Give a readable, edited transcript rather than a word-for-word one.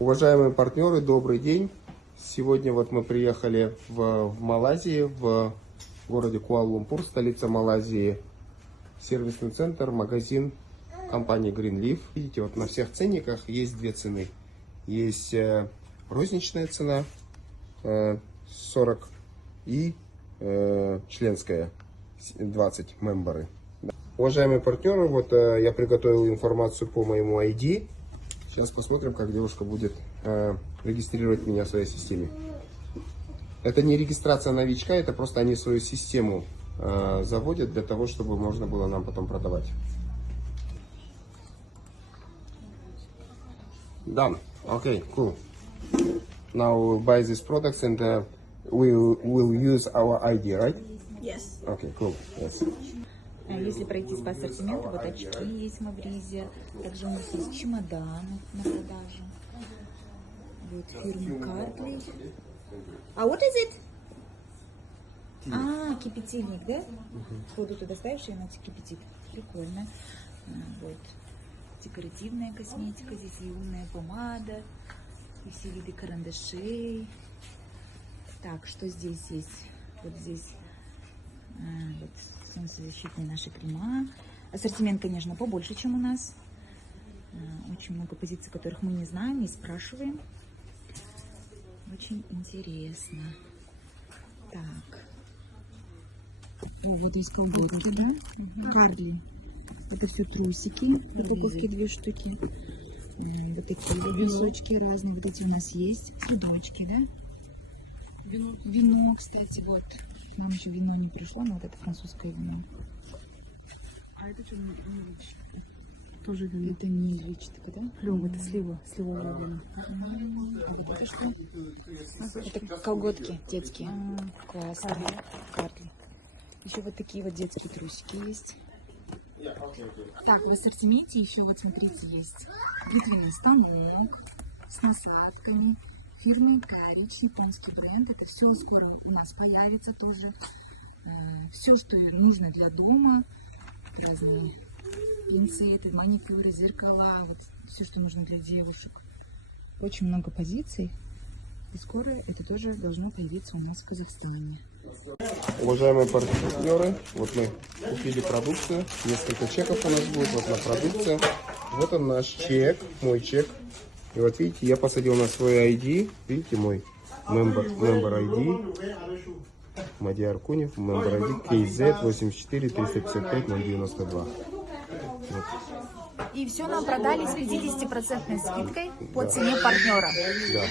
Уважаемые партнеры, добрый день. Сегодня вот мы приехали в Малайзию, в городе Куала-Лумпур, столица Малайзии. Сервисный центр, магазин компании Greenleaf. Видите, вот на всех ценниках есть две цены. Есть розничная цена 40 и членская 20 мемберы. Уважаемые партнеры, вот я приготовил информацию по моему ID. Сейчас посмотрим, как девушка будет регистрировать меня в своей системе. Это не регистрация новичка, это просто они свою систему заводят для того, чтобы можно было нам потом продавать. Done. Okay, cool. Now we'll buy these products and we'll use our ID, right? Yes. Okay, cool. Yes. Если пройтись по ассортименту, вот очки есть в Мавризе, также у нас есть чемодан на продажу. Вот фирма Картли. А what is it? А, кипятильник, да? Воду туда ставишь, и она кипятит. Прикольно. Вот. Декоративная косметика, здесь и умная помада, и все виды карандашей. Так, что здесь есть? Вот здесь вот солнцезащитные наши крема. Ассортимент, конечно, побольше, чем у нас. Очень много позиций, которых мы не знаем и спрашиваем. Очень интересно. Так. И вот есть колготки, да? Картли. Это все трусики. Упаковки 2 штуки. Вот такие носочки разные. Вот эти у нас есть. Цветочки, да? Вино, кстати, вот. Нам еще вино не пришло, но вот это французское вино. А это что, тоже вино? Это не ильичка, да? Плюм, это сливовое вино. А вот это что? Это колготки детские. Классно. Картли. Еще вот такие вот детские трусики есть. Так, в ассортименте еще вот смотрите есть бритвенный станок с насадками. Фирмы Карич, японский бренд. Это все скоро у нас появится тоже. Все, что нужно для дома. Разные пинцеты, маникюры, зеркала. Вот все, что нужно для девушек. Очень много позиций. И скоро это тоже должно появиться у нас в Казахстане. Уважаемые партнеры, вот мы купили продукцию. Несколько чеков у нас будет вот на продукцию. Вот он наш чек, мой чек. И вот видите, я посадил на свой ID, видите, мой member ID, Мадиар Кунев, member ID KZ 84 355 092. Вот. И все нам продали с 50% скидкой по цене партнера. Да.